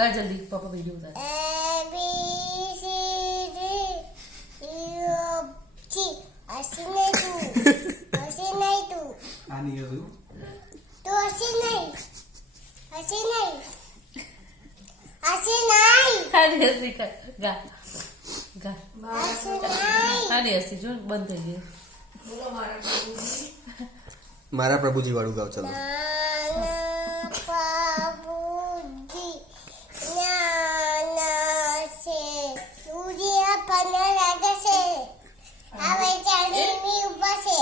ગા જલ્દી પપ્પા વિડિયો ઉતાર A B C D E F G હસી નહીં તું આની હજુ તું હસી નહીં હાની હસી ગા ગા હસી નહીં હાની હસી જો બંધ થઈ ગઈ મારા પ્રભુજી વાળું ગાવ ચાલો નાના બાબુજી નાના છે સૂર્ય પણ લાગે છે હવે ચાંદની ઉપર છે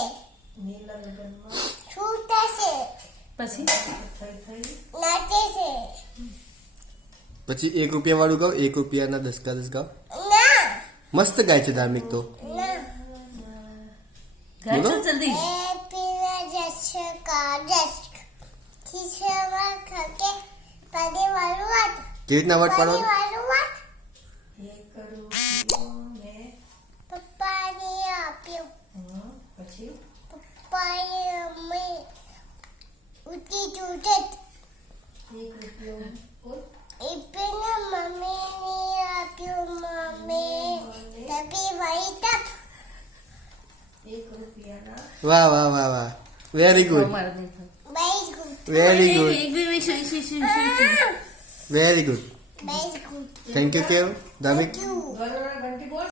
છૂટે છે પછી નાચે છે પછી 1 રૂપિયા વાળું ગાવ 1 રૂપિયાના 10 કા 10 ગાવ ના મસ્ત ગાય છે ધાર્મિક તો ના ગા બોલો. જલ્દી એ પીલા જશે કાજસ ખીસવા ખકે પડી વાળું વાત કેવી રીતના વટ પડી પાડવાનું વાળું વાત પપ્પાને આપ્યું પપ્પાએ અમે ઉઠી ચૂટત ઇપને મમ્મીને આપ્યું મમ્મી તબી વહી તપ વાહ વાહ વાહ વાહ વેરી ગુડ મારે નહીં થાય. બેસ ગુડ વેરી ગુડ એક બે શી વેરી ગુડ બેસ ગુડ થેન્ક યુ કેવ ધાર્મિક યુ